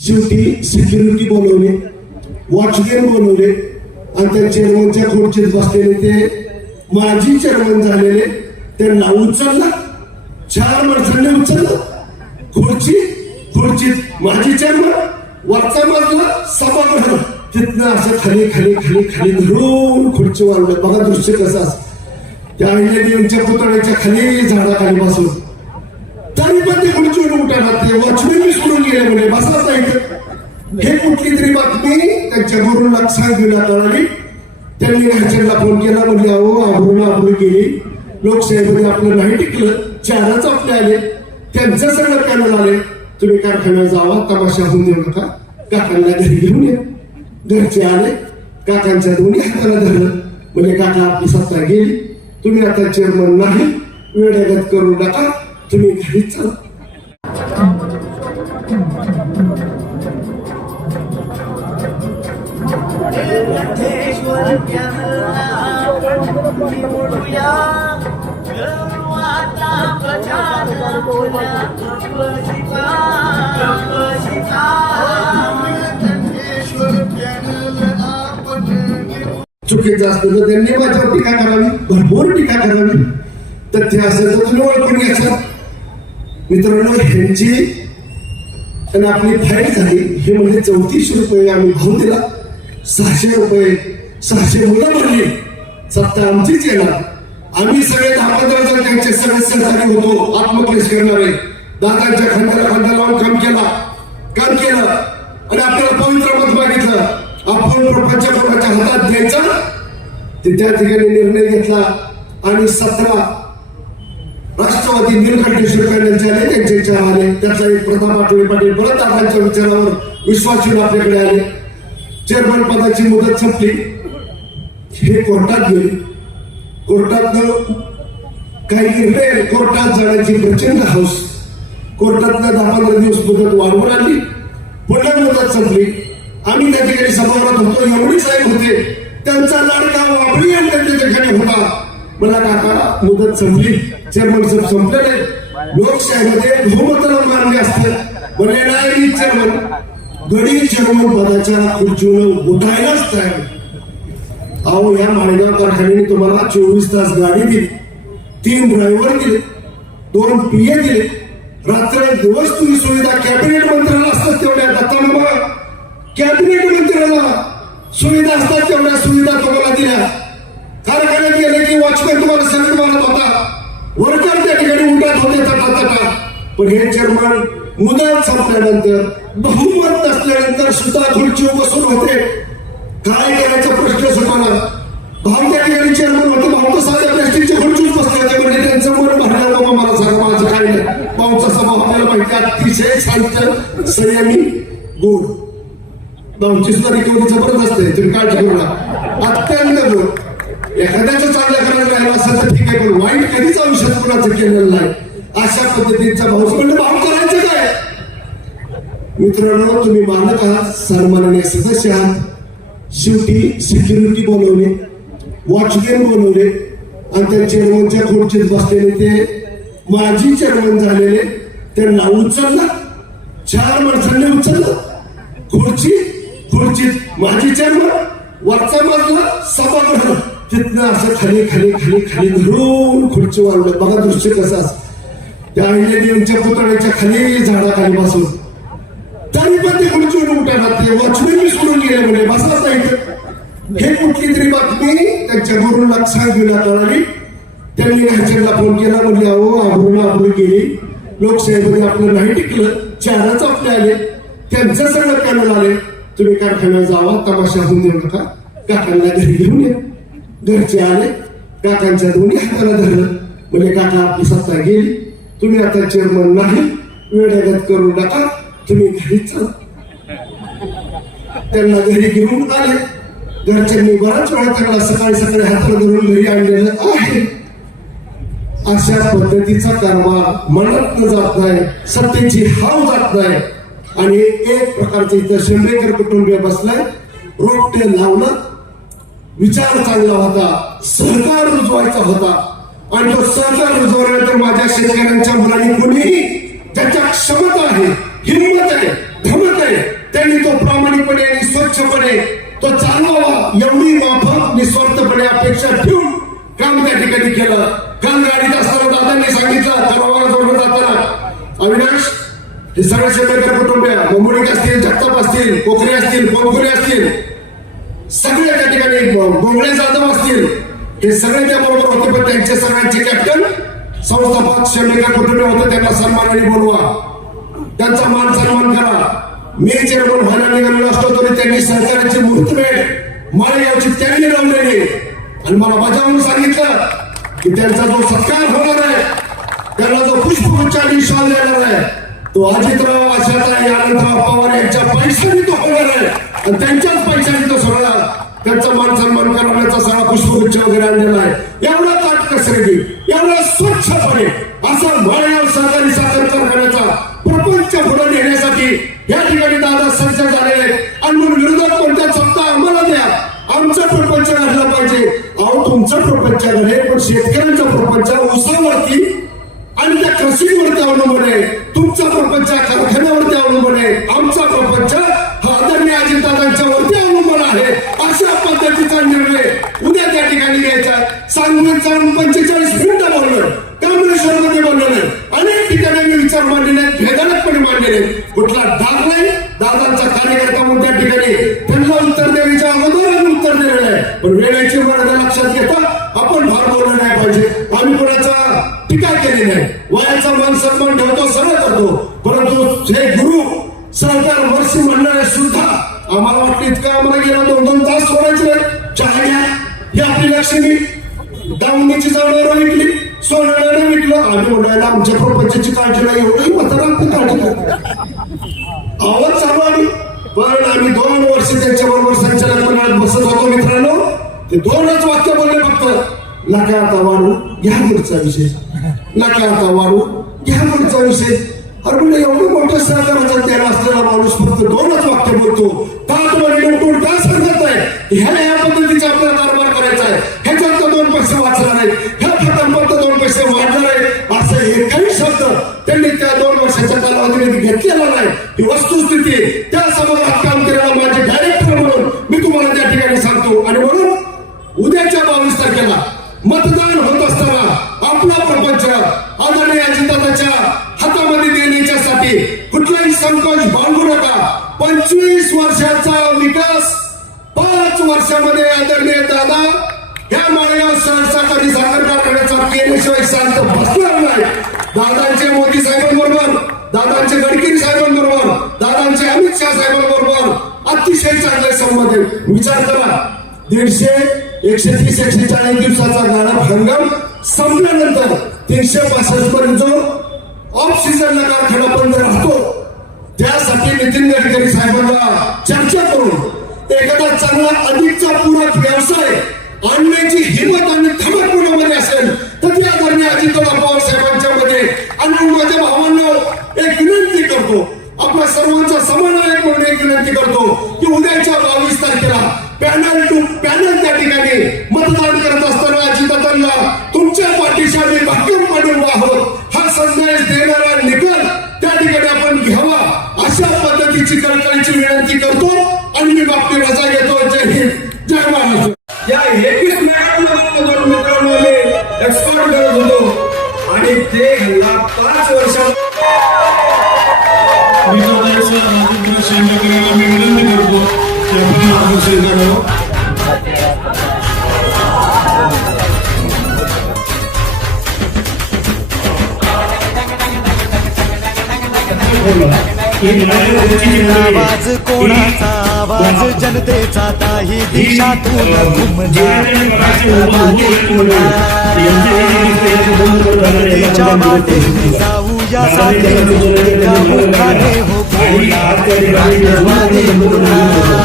शेवटी सिक्युरिटी बोलवले वॉचमॅन बोलवले आणि त्या चेअरमनच्या खुर्चीत बसलेले ते माजी चेअरमन झालेले त्यांना उचलला. चार माणसांनी उचललं. खुर्ची खुर्चीत माजी चेअरमन वरचा मजला सभागृह. तिथनं असं खाली खाली खाली खाली धरून खुर्ची वाढलं बघा दृश्य कसं असं त्या अहिल्यादेवींच्या पुतळ्याच्या खाली झाडाखाली बसून तरी पण ते खुर्चीवर उठायला ते वॉचमॅन मी सोडून गेले म्हणे बसलाच नाही हे कुठली तरी बातमी? त्यांच्या गुरुला दिला कळाली त्यांनी घरच्यांना फोन केला. म्हणजे अहो आबरूला आबरू केली लोकशाहीमध्ये आपलं नाही टिकलं. चारच आपले आले. त्यांचं सगळं पॅनल आले. तुम्ही कारखान्यात जावा. तमाशा होऊन देऊ नका. काकांना घरी घेऊन या. घरचे आले. काकांच्या दोन्ही हाताला धरलं. म्हणजे काका आपली सत्ता गेली. तुम्ही आता चेअरमन नाही. वेळागत करू नका. तुम्ही घरी चला चुकीचं असतं तर त्यांनी माझ्यावर टीका करावी भरपूर टीका करावी. तर ते असेल तर तुम्ही ओळखून घ्यायचं मित्रांनो ह्यांची आणि आपली फाईट झाली. हे म्हणजे चौतीसशे रुपये आम्ही घेऊन दिला. सहाशे रुपये सहाशे मुलं भरली सत्ता आमचीच येणार. आम्ही सगळे दहा पंधरा जण त्यांचे सदस्य झाले होतो आत्मक्लेश करणारे. दादांच्या खांद्याला खांदा लावून काम केला. काम केलं. आणि आपल्याला पवित्र मत मागितलं. आपण प्रपंच कोणाच्या हातात द्यायचा. ते त्या ठिकाणी निर्णय घेतला. आणि सतरा राष्ट्रवादी निलकंठेश्वर पॅनलचे आले त्यांचे विचार आले. त्याचा एक प्रताप आठवले पाटील परत दादांच्या विचारावर विश्वास ठेवून आपल्याकडे आले. चेअरमन पदाची मुदत संपली. हे कोर्टात गेले. कोर्टात काही निर्णय कोर्टात जाण्याची प्रचंड हौस कोर्टात दहा पंधरा दिवस मुदत वाढवून आली पुन्हा मुदत संपली. आम्ही त्या ठिकाणी सभागृहात होतो. एवढी साहेब होते. त्यांचा लाडका वापरी आणि त्यांच्या ठिकाणी होता. मला काका मुदत संपली. चेअरमन साहेब संपलेले. लोकशाहीमध्ये बहुमताला मान्य असतं. बोलले नाही चेअरमन गडी चेअरमन पदाच्या खुर्चीवर उठायलाच तयार अहो या माळेगाव कारखान्याने तुम्हाला चोवीस तास गाडी दिली. तीन ड्रायव्हर दिले. दोन पीए दिले. रात्र दिवस तुम्ही सुविधा कॅबिनेट मंत्र्याला असतात तेवढ्या दत्ता कॅबिनेट मंत्र्याला सुविधा असतात तेवढ्या सुविधा तुम्हाला दिल्या. कारखान्यात गेले की वॉचमॅन तुम्हाला सरळ मारत होता. वर्कर त्या ठिकाणी उठत होते तटा पण हे चेअरमन मुदत संपल्यानंतर बहुमत नसल्यानंतर सुद्धा खुर्चीवर बसून होते. काय करायचा प्रश्न सुटाला भाऊ त्या ठिकाणी चेअरमन होते भाऊ तर साध्या प्लॅस्टिकच्या खुर्चीच बसले होते म्हणजे त्यांचं मन भरलं. बाबा मला सांगा माझं काय नाही. भाऊचा स्वभाव आपल्याला माहिती अतिशय शांत संयमी गोड. भाऊची सुद्धा रिकवरी जबरदस्त आहे तुम्ही काळजी करू अत्यंत गोड. एखाद्याचं चांगल्या कारण राहिलं असेल तर ठीक आहे पण वाईट कधीच आयुष्यात कुणाचं केलेलं नाही. अशा पद्धतीचा भाऊ म्हणजे भाऊ करायचं काय? मित्रांनो तुम्ही मानक आहात सन्माननीय सदस्य आहात. शेवटी सिक्युरिटी बोलवले वॉचमॅन बोलवले आणि त्या चेअरमनच्या खुर्चीत बसलेले ते माजी चेअरमन झालेले त्यांना उचलला चार माणसांनी उचललं. खुर्ची खुर्चीत माजी चेअरमन वरचा मारला सभागृह. तिथनं असं खाली खाली खाली खाली धरून खुर्ची वाढलं बघा दृश्य कसा असं. त्या अहिल्यादेवींच्या पुतळ्याच्या खाली झाडाखाली बसून तरी पण ते खुर्चीवर उठायला ते वॉचमॅन मी सोडून गेले म्हणजे बसलाच नाही हे कुठली तरी बातमी त्यांच्या गुरुला सांगितलं आली. त्यांनी घरच्यांना फोन केला. म्हणजे अहो आबरूला आबरू केली लोकशाहीमध्ये आपलं नाही टिकलं. चारच आपले आले. त्यांचं सगळं पॅनल आले. तुम्ही कारखान्यात जावा. तमाशा होऊन देऊ नका. काकांना घरी घेऊन या. घरचे आले. काकांच्या दोन्ही हाताला धरलं. म्हणजे काका आपली सत्ता गेली. तुम्ही आता चेअरमन नाही. वेळागत करू नका. तुम्ही घरी चला. त्यांना घरी घेऊन आले. घरच्यांनी बराच वेळा त्यांना सकाळी सकाळी हाताला धरून घरी आणलेलं आहे. अशा पद्धतीचा कारभार मनात जात नाही सत्तेची हाव जात नाही. आणि एक प्रकारचे इथं शेंबेकर कुटुंबीय बसलाय. रोपटे लावलं. विचार चांगला होता. सहकार रुजवायचा होता. आणि तो सहकार रुजवल्यानंतर माझ्या शेतकऱ्यांच्या मुलांनी कोणीही त्याच्या क्षमता आहे हिंमत आहे धमत आहे त्यांनी तो प्रामाणिकपणे आणि स्वच्छपणे तो चालवावा एवढी माफक निस्वार्थपणे अपेक्षा ठेवून काम त्या ठिकाणी केलं. काल गाडीत असताना दादांनी सांगितलं तलावाला जोडून जाताना. अविनाश हे सगळे शेतकरी कुटुंबीय मुंबई असतील जगताप असतील कोकरे असतील कोणकोरे असतील सगळे त्या ठिकाणी गोंगळे जाधव असतील. हे सगळे त्या बरोबर होते पण त्यांचे सगळ्यांचे कॅप्टन संस्थापक शेमेकर कुटुंबे होते त्यांना सन्मानाने बोलवा. त्यांचा मान सन्मान करा. मी चेअरमन व्हायला निघालेलो असतो तरी त्यांनी सहकार्याची मुहूर्तमेढ माळेगावची त्यांनी लावलेली आणि मला बजावून सांगितलं की त्यांचा जो सत्कार होणार आहे त्याला जो पुष्पगुच्छाने शाल देणार आहे तो अजितराव आशाताई आनंदराव पवार यांच्या पैशाने तो होणार आहे. आणि त्यांच्याच पैशाने तो सोहळा त्यांचा मान सन्मान करण्याचा सगळा पुष्पगुच्छ वगैरे आणलेला आहे. एवढा ताट एवढा स्वच्छपणे असं माळेगाव सहकारी साखर कारखान्याचा प्रपंच पुढे नेण्यासाठी या ठिकाणी दादा सज्ज झालेले आहेत. आणि मग विरोधात कोणत्या सत्ता आम्हाला द्या. आमचा प्रपंच घडला पाहिजे. अहो तुमचा प्रपंच घडेल पण शेतकऱ्यांचा प्रपंच उसावरती आणि त्या कृषीवरती अवलंबून आहे. तुमचा प्रपंच कारखान्यावरती अवलंबून आहे. आमचा प्रपंच हा आदरणीय अजितदादांच्या वरती अवलंबून आहे. अशा पद्धतीचा निर्णय उद्या त्या ठिकाणी घ्यायचा. सांगून जाऊन पंचेचाळीस मिनिटं बोललोय काँग्रेसवर मध्ये बोललोय अनेक ठिकाणी मी विचार मांडले आहेत भेदानकपणे मांडले आहेत. कुठला डाग नाही दादांचा कार्यकर्ता म्हणून त्या ठिकाणी त्यांना उत्तर देण्याच्या अगोदर उत्तर दिलेलं आहे. पण वेळेची मर्यादा लक्षात घेता आपण भार बोललं नाही पाहिजे. आम्ही कोणाचा नाही वयाचा मान सन्मान ठेवतो सगळं करतो. परंतु हे गुरु सरकार वर्षी म्हणणारे सुद्धा आम्हाला वाटतं इतका आम्हाला गेला दोन दोन तास सोडायचे चहा घ्या. ही आपली लक्ष्मी. दावणीची जवळ विकली सोन्याला विकलं. आम्ही म्हणायला आमच्या प्रपंचाची काळजी नाही एवढी म्हातारा काळजी आवाज चालू आली पण आम्ही दोन वर्ष त्यांच्या बरोबर संचालक मंडळात बसत होतो मित्रांनो. ते दोनच वाक्य बोलले फक्त. नका आता वाढू घ्या पुढचा विषय. नका आता वाढू घ्या म्हणचा विषय अरे म्हणजे एवढं मोठं सहकाराचा त्याला असलेला माणूस फक्त दोनच वाक्य बोलतो. पाच वर उठून काय सांगत आहे? ह्या या पद्धतीचा आपल्याला कारभार करायचा आहे. ह्याच्यात तर दोन पैसे वाचणार नाही ह्या खतांपत दोन पैसे वाढणार आहे असं एकही शब्द त्यांनी त्या दोन वर्षाच्या कालावधीमध्ये घेतलेला नाही. ही वस्तुस्थिती त्या समाजात काम केलेला माझे डायरेक्टर म्हणून मी तुम्हाला त्या ठिकाणी सांगतो आणि म्हणून उद्याच्या बावीस तारखेला मतदान होत असताना आपला प्रपंच आदरणीय अजितदादाच्या हातामध्ये देण्याच्यासाठी कुठलाही संकोच बांधू नका पंचवीस वर्षाचा विकास पाच वर्षामध्ये आदरणीय दादा या माळेगाव सहकारी साखर करण्याचा केल्याशिवाय शांत बसणार नाही. दादांचे मोदी साहेबांबरोबर दादांचे गडकरी साहेबांबरोबर दादांचे अमित शहा साहेबांबरोबर अतिशय चांगले संबंध विचार करा दीडशे एकशे तीस एकशे चाळीस दिवसाचा गाडा हंगाम संपल्यानंतर तीनशे पासष्ट पर्यंत जो ऑफ सीझनला कारखाना बंद राहतो त्यासाठी नितीन गडकरी साहेबांना चर्चा करून एखादा चांगला अधिकचा पूरक व्यवसाय आणण्याची हिंमत करतो की आपण आकर्षित करावं आवाज कोणाचा आवाज जनतेचा काही दिशातून घुमजा वाटेने जाऊया साथे मुखाने हो बोला